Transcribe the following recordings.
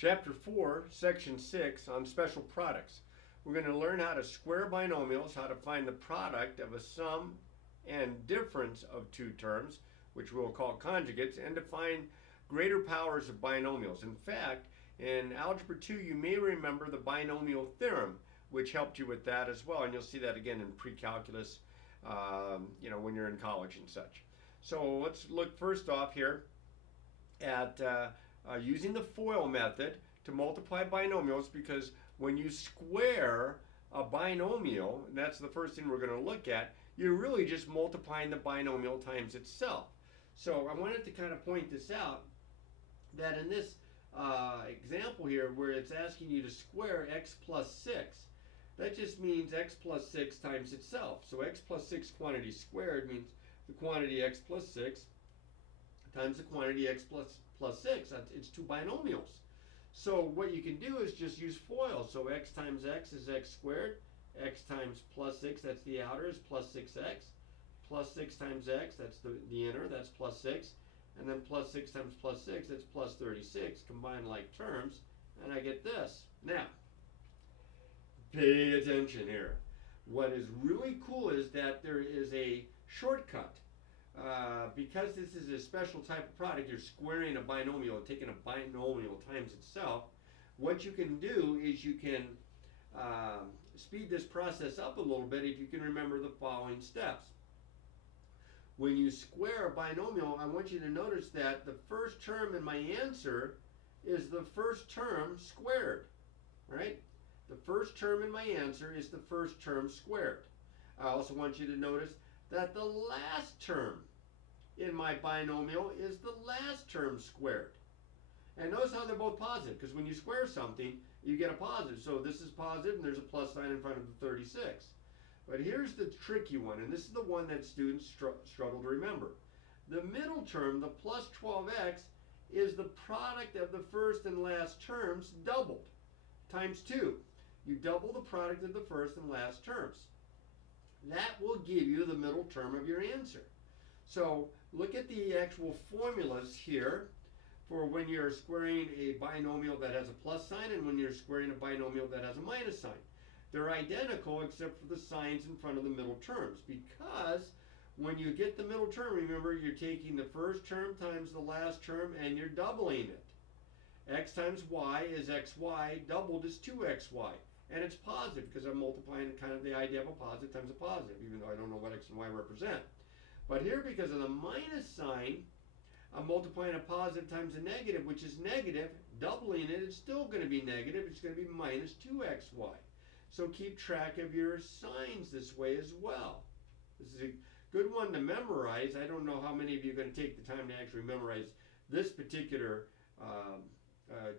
Chapter 4, Section 6 on special products. We're going to learn how to square binomials, how to find the product of a sum and difference of two terms, which we'll call conjugates, and to find greater powers of binomials. In fact, in Algebra 2, you may remember the binomial theorem, which helped you with that as well, and you'll see that again in pre-calculus, when you're in college and such. So let's look first off here at using the FOIL method to multiply binomials, because when you square a binomial, and that's the first thing we're going to look at, you're really just multiplying the binomial times itself. So I wanted to kind of point this out, that in this example here where it's asking you to square x plus 6, that just means x plus 6 times itself. So x plus 6 quantity squared means the quantity x plus 6 times the quantity x plus 6. It's two binomials. So what you can do is just use FOIL. So x times x is x squared. X times plus 6, that's the outer, is plus 6x. Plus 6 times x, that's the inner, that's plus 6. And then plus 6 times plus 6, that's plus 36. Combine like terms, and I get this. Now, pay attention here. What is really cool is that there is a shortcut. Because this is a special type of product, you're squaring a binomial, taking a binomial times itself. What you can do is you can speed this process up a little bit if you can remember the following steps. When you square a binomial, I want you to notice that the first term in my answer is the first term squared, right? The first term in my answer is the first term squared. I also want you to notice that the last term in my binomial is the last term squared. And notice how they're both positive, because when you square something, you get a positive. So this is positive, and there's a plus sign in front of the 36. But here's the tricky one, and this is the one that students struggle to remember. The middle term, the plus 12x, is the product of the first and last terms doubled, times 2. You double the product of the first and last terms. That will give you the middle term of your answer. So look at the actual formulas here for when you're squaring a binomial that has a plus sign and when you're squaring a binomial that has a minus sign. They're identical except for the signs in front of the middle terms, because when you get the middle term, remember, you're taking the first term times the last term and you're doubling it. X times y is xy, doubled is 2xy. And it's positive because I'm multiplying kind of the idea of a positive times a positive, even though I don't know what x and y represent. But here, because of the minus sign, I'm multiplying a positive times a negative, which is negative. Doubling it, it's still going to be negative. It's going to be minus 2xy. So keep track of your signs this way as well. This is a good one to memorize. I don't know how many of you are going to take the time to actually memorize this particular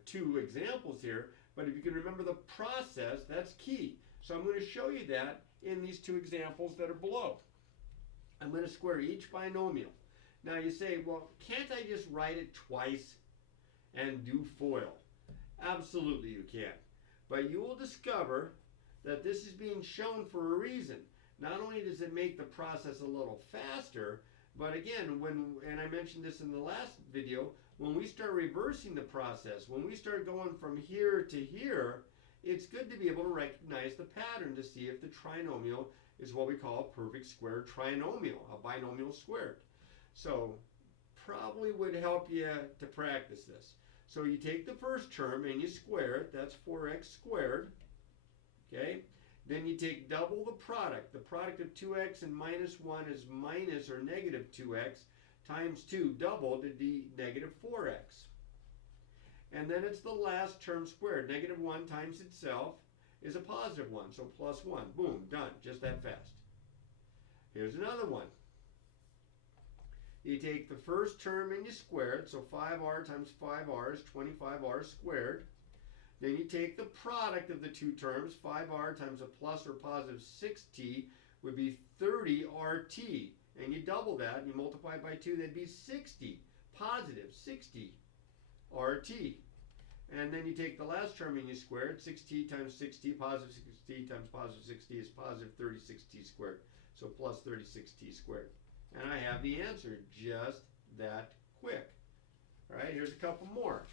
two examples here. But if you can remember the process, that's key. So I'm going to show you that in these two examples that are below. I'm going to square each binomial. Now you say, well, can't I just write it twice and do FOIL? Absolutely you can. But you will discover that this is being shown for a reason. Not only does it make the process a little faster, but again, and I mentioned this in the last video, when we start reversing the process, when we start going from here to here, it's good to be able to recognize the pattern to see if the trinomial is what we call a perfect square trinomial, a binomial squared. So probably would help you to practice this. So you take the first term and you square it, that's 4x squared, okay? Then you take double the product. The product of 2x and minus 1 is minus or negative 2x times 2 doubled to be negative 4x. And then it's the last term squared. Negative 1 times itself is a positive 1, so plus 1. Boom, done, just that fast. Here's another one. You take the first term and you square it, so 5r times 5r is 25r squared. Then you take the product of the two terms, 5r times a plus or positive 6t would be 30rt. And you double that, and you multiply it by 2, that'd be 60, positive 60 rt. And then you take the last term and you square it, 6t times 6t, positive 6t times positive 6t is positive 36t squared. So plus 36t squared. And I have the answer just that quick. All right, here's a couple more.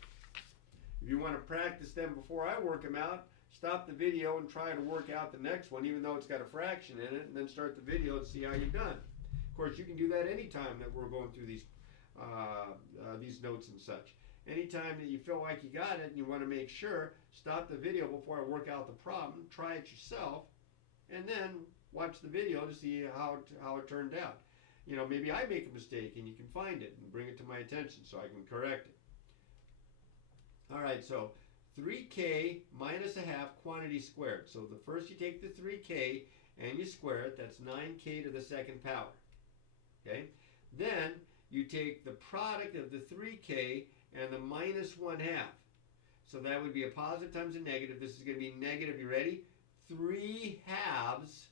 If If you want to practice them before I work them out, stop the video and try to work out the next one, even though it's got a fraction in it, and then start the video and see how you've done. Of course, you can do that anytime that we're going through these notes and such. Anytime that you feel like you got it and you want to make sure, stop the video before I work out the problem, try it yourself, and then watch the video to see how it turned out. You know, maybe I make a mistake and you can find it and bring it to my attention so I can correct it. All right, so 3k minus a half quantity squared. So the first you take the 3k and you square it. That's 9k to the second power. Okay? Then you take the product of the 3k and the minus 1/2. So that would be a positive times a negative. This is going to be negative, you ready? 3 halves.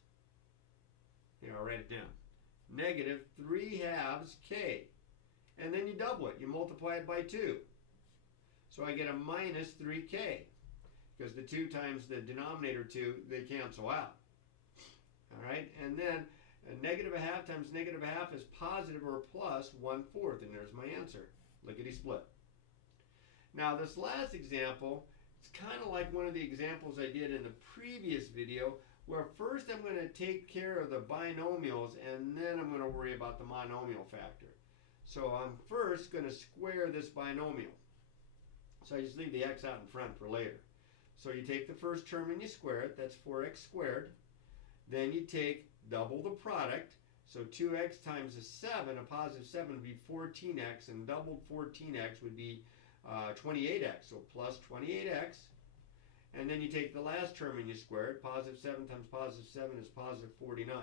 Here, I'll write it down. Negative 3 halves k. And then you double it. You multiply it by 2. So I get a minus 3k. Because the 2 times the denominator 2, they cancel out. All right? And then a negative a half times negative a half is positive or plus 1/4. And there's my answer. Lickety split. Now this last example, it's kind of like one of the examples I did in the previous video, where first I'm going to take care of the binomials and then I'm going to worry about the monomial factor. So I'm first going to square this binomial. So I just leave the x out in front for later. So you take the first term and you square it. That's 4x squared. Then you take double the product. So 2x times a 7, a positive 7 would be 14x, and doubled 14x would be 28x. So plus 28x. And then you take the last term and you square it. Positive 7 times positive 7 is positive 49.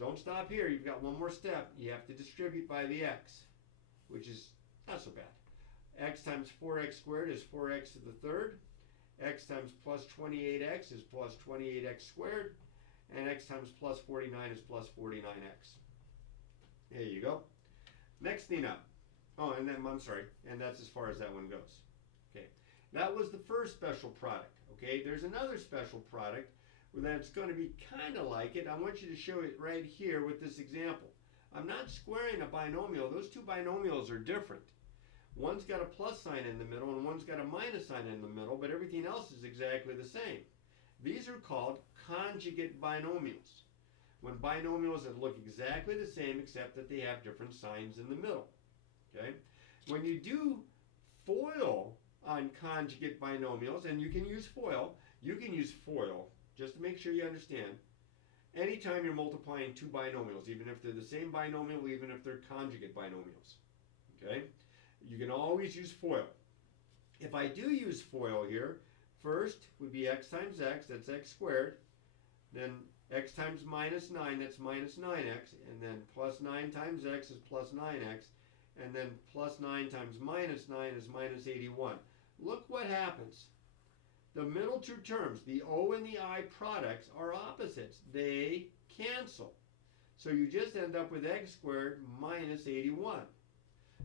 Don't stop here. You've got one more step. You have to distribute by the x, which is not so bad. X times 4x squared is 4x to the third. X times plus 28x is plus 28x squared. And x times plus 49 is plus 49x. There you go. Next thing up. Oh, and then, I'm sorry, and that's as far as that one goes. Okay, that was the first special product. Okay, there's another special product that's going to be kind of like it. I want you to show it right here with this example. I'm not squaring a binomial. Those two binomials are different. One's got a plus sign in the middle and one's got a minus sign in the middle, but everything else is exactly the same. These are called conjugate binomials. When binomials that look exactly the same except that they have different signs in the middle. Okay? When you do FOIL on conjugate binomials, and you can use FOIL just to make sure you understand. Anytime you're multiplying two binomials, even if they're the same binomial, even if they're conjugate binomials. Okay? You can always use FOIL. If I do use FOIL here, first would be x times x, that's x squared. Then x times minus 9, that's minus 9x. And then plus 9 times x is plus 9x. And then plus 9 times minus 9 is minus 81. Look what happens. The middle two terms, the O and the I products, are opposites. They cancel. So you just end up with x squared minus 81.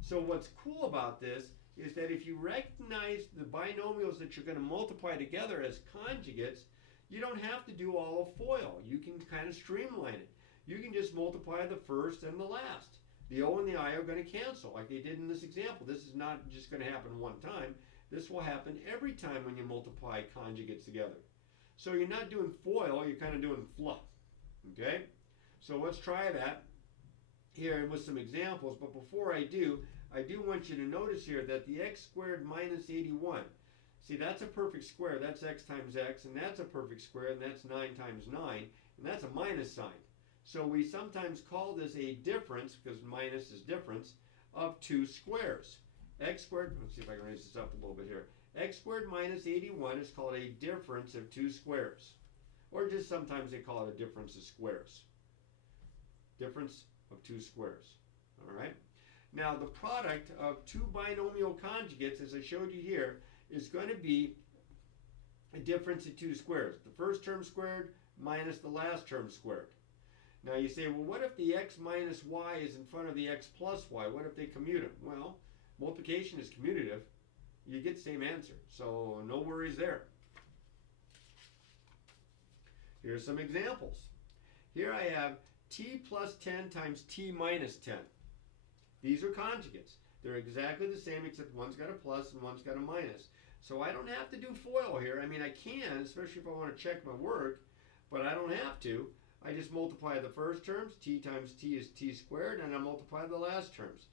So what's cool about this is that if you recognize the binomials that you're going to multiply together as conjugates, you don't have to do all of FOIL. You can kind of streamline it. You can just multiply the first and the last. The O and the I are going to cancel like they did in this example. This is not just going to happen one time. This will happen every time when you multiply conjugates together. So you're not doing FOIL, you're kind of doing fluff. Okay? So let's try that here with some examples. But before I do want you to notice here that the x squared minus 81, see, that's a perfect square. That's x times x, and that's a perfect square, and that's 9 times 9, and that's a minus sign. So we sometimes call this a difference, because minus is difference, of two squares. X squared, let's see if I can raise this up a little bit here. X squared minus 81 is called a difference of two squares. Or just sometimes they call it a difference of squares. Difference of two squares. All right? Now the product of two binomial conjugates, as I showed you here, is going to be a difference of two squares. The first term squared minus the last term squared. Now you say, well, what if the x minus y is in front of the x plus y? What if they commute them? Well, multiplication is commutative. You get the same answer. So no worries there. Here's some examples. Here I have t plus 10 times t minus 10. These are conjugates. They're exactly the same except one's got a plus and one's got a minus. So I don't have to do FOIL here. I mean, I can, especially if I want to check my work, but I don't have to. I just multiply the first terms. T times t is t squared, and I multiply the last terms.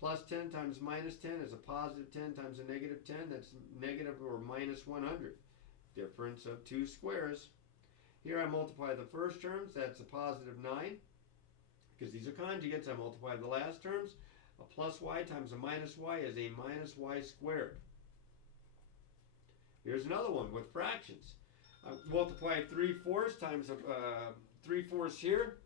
Plus 10 times minus 10 is a positive 10 times a negative 10. That's negative or minus 100. Difference of two squares. Here I multiply the first terms. That's a positive 9. Because these are conjugates, I multiply the last terms. A plus y times a minus y is a minus y squared. Here's another one with fractions. I multiply 3/4 times 3/4 here.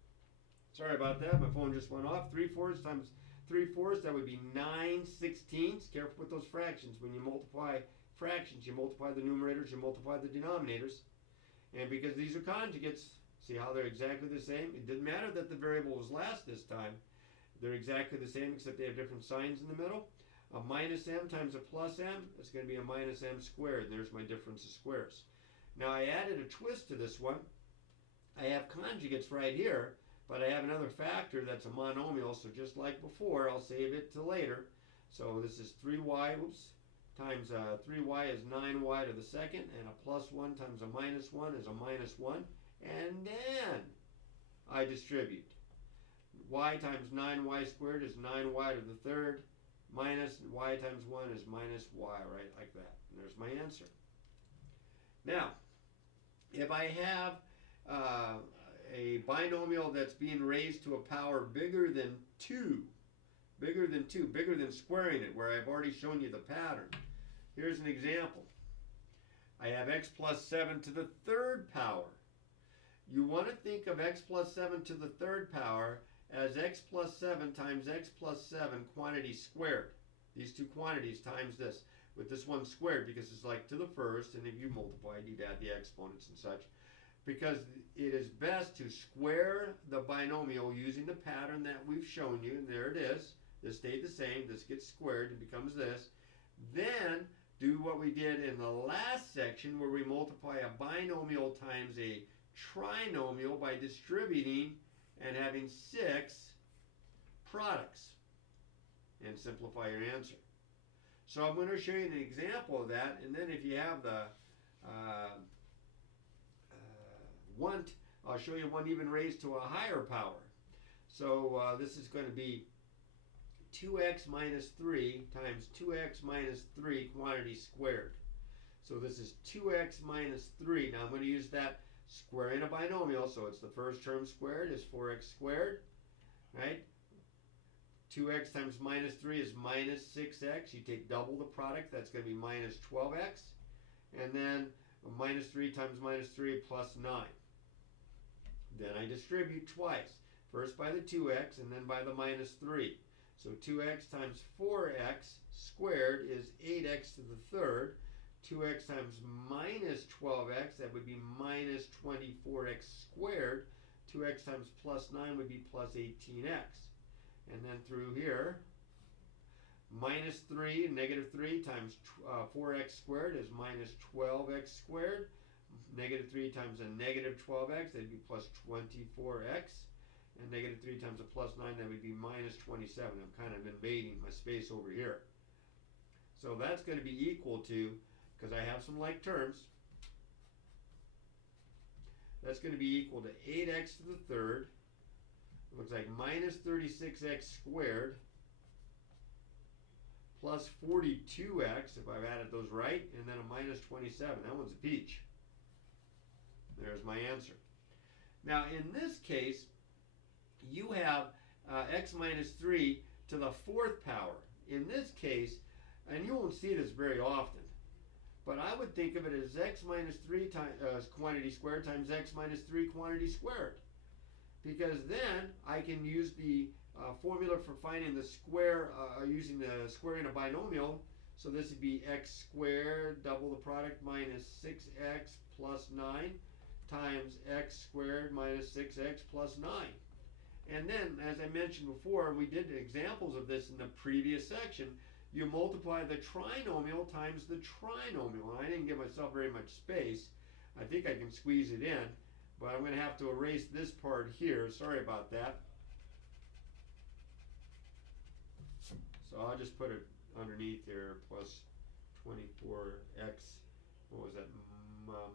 Sorry about that, my phone just went off. 3/4 times 3/4, that would be 9/16. Careful with those fractions. When you multiply fractions, you multiply the numerators, you multiply the denominators. And because these are conjugates, see how they're exactly the same? It didn't matter that the variable was last this time. They're exactly the same except they have different signs in the middle. A minus m times a plus m is going to be a minus m squared. And there's my difference of squares. Now I added a twist to this one. I have conjugates right here, but I have another factor that's a monomial. So just like before, I'll save it to later. So this is 3y, times 3y is 9y to the second, and a plus 1 times a minus 1 is a minus 1. And then I distribute. Y times 9y squared is 9y to the third, minus y times 1 is minus y, right, like that. And there's my answer. Now, if I have a binomial that's being raised to a power bigger than 2, bigger than squaring it, where I've already shown you the pattern. Here's an example. I have x plus 7 to the third power. You want to think of x plus 7 to the third power as x plus 7 times x plus 7 quantity squared. These two quantities times this, with this one squared because it's like to the first, and if you multiply, you'd add the exponents and such. Because it is best to square the binomial using the pattern that we've shown you, and there it is. This stayed the same, this gets squared and becomes this. Then do what we did in the last section where we multiply a binomial times a trinomial by distributing and having 6 products, and simplify your answer. So I'm going to show you an example of that, and then if you have the want, I'll show you one even raised to a higher power. So this is going to be 2x minus 3 times 2x minus 3 quantity squared. So this is 2x minus 3. Now I'm going to use that squaring a binomial, so it's the first term squared is 4x squared, right? 2x times minus 3 is minus 6x. You take double the product, that's going to be minus 12x. And then minus 3 times minus 3 plus 9. Then I distribute twice. First by the 2x and then by the minus 3. So 2x times 4x squared is 8x to the third. 2x times minus 12x, that would be minus 24x squared. 2x times plus 9 would be plus 18x. And then through here, minus 3 and negative 3 times 4x squared is minus 12x squared. Negative 3 times a negative 12x, that'd be plus 24x. And negative 3 times a plus 9, that would be minus 27. I'm kind of invading my space over here. So that's going to be equal to, because I have some like terms, that's going to be equal to 8x to the third. It looks like minus 36x squared plus 42x, if I've added those right, and then a minus 27. That one's a peach. There's my answer. Now in this case, you have x minus 3 to the fourth power. In this case, and you won't see this very often, but I would think of it as x minus 3 quantity squared times x minus 3 quantity squared. Because then I can use the formula for finding the square using the squaring a binomial. So this would be x squared, double the product, minus 6x plus 9 times x squared minus 6x plus 9. And then, as I mentioned before, we did examples of this in the previous section. You multiply the trinomial times the trinomial. And I didn't give myself very much space. I think I can squeeze it in, but I'm going to have to erase this part here. Sorry about that. So I'll just put it underneath here, plus 24x what was that,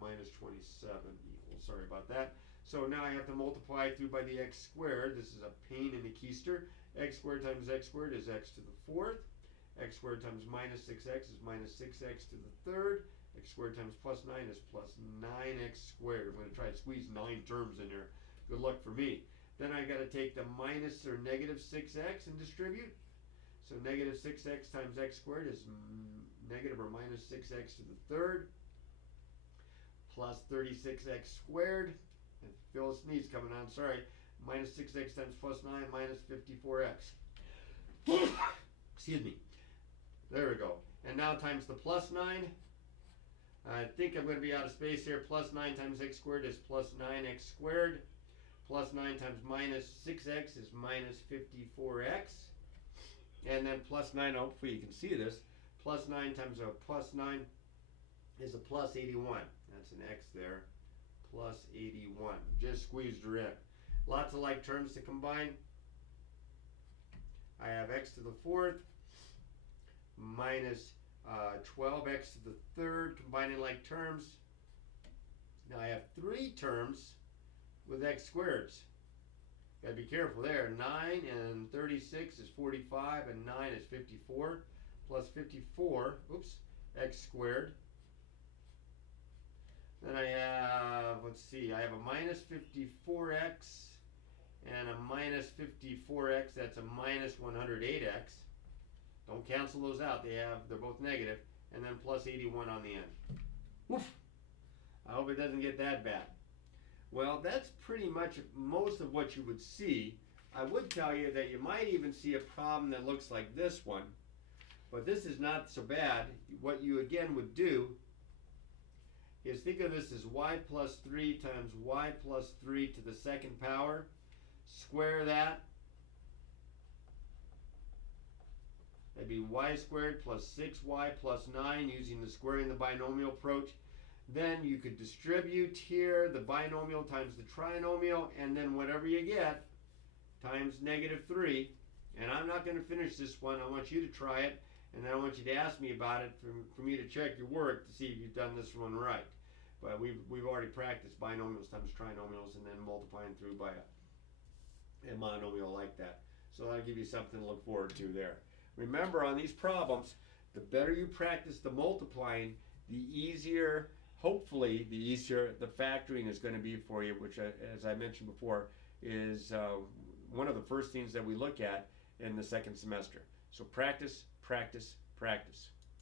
minus 27 equals, sorry about that. So now I have to multiply through by the x squared. This is a pain in the keister. X squared times x squared is x to the fourth. X squared times minus 6x is minus 6x to the third. X squared times plus 9 is plus 9x squared. I'm going to try to squeeze 9 terms in there. Good luck for me. Then I got to take the minus or negative 6x and distribute. So negative 6x times x squared is negative or minus 6x to the third plus 36x squared. And Phyllis sneeze coming on, sorry. Minus 6x times plus 9 minus 54x. Excuse me. There we go. And now times the plus 9. I think I'm going to be out of space here. Plus 9 times x squared is plus 9x squared. Plus 9 times minus 6x is minus 54x. And then plus 9, hopefully you can see this. Plus 9 times a plus 9 is a plus 81. That's an x there. Plus 81. Just squeezed her in. Lots of like terms to combine. I have x to the fourth minus 12x to the third, combining like terms. Now I have 3 terms with x squareds. Got to be careful there. 9 and 36 is 45, and 9 is 54. Plus 54, oops, x squared. Then I have, let's see, I have a minus 54x and a minus 54x. That's a minus 108x. Don't cancel those out. They're both negative. And then plus 81 on the end. Woof. I hope it doesn't get that bad. Well, that's pretty much most of what you would see. I would tell you that you might even see a problem that looks like this one. But this is not so bad. What you again would do is think of this as y plus 3 times y plus 3 to the second power. Square that. That'd be y squared plus 6y plus 9 using the squaring the binomial approach. Then you could distribute here the binomial times the trinomial, and then whatever you get times negative 3. And I'm not going to finish this one. I want you to try it, and then I want you to ask me about it for me to check your work to see if you've done this one right. But we've already practiced binomials times trinomials and then multiplying through by a monomial like that. So that'll give you something to look forward to there. Remember, on these problems, the better you practice the multiplying, the easier, hopefully, the easier the factoring is going to be for you, which, as I mentioned before, is one of the first things that we look at in the second semester. So practice, practice, practice.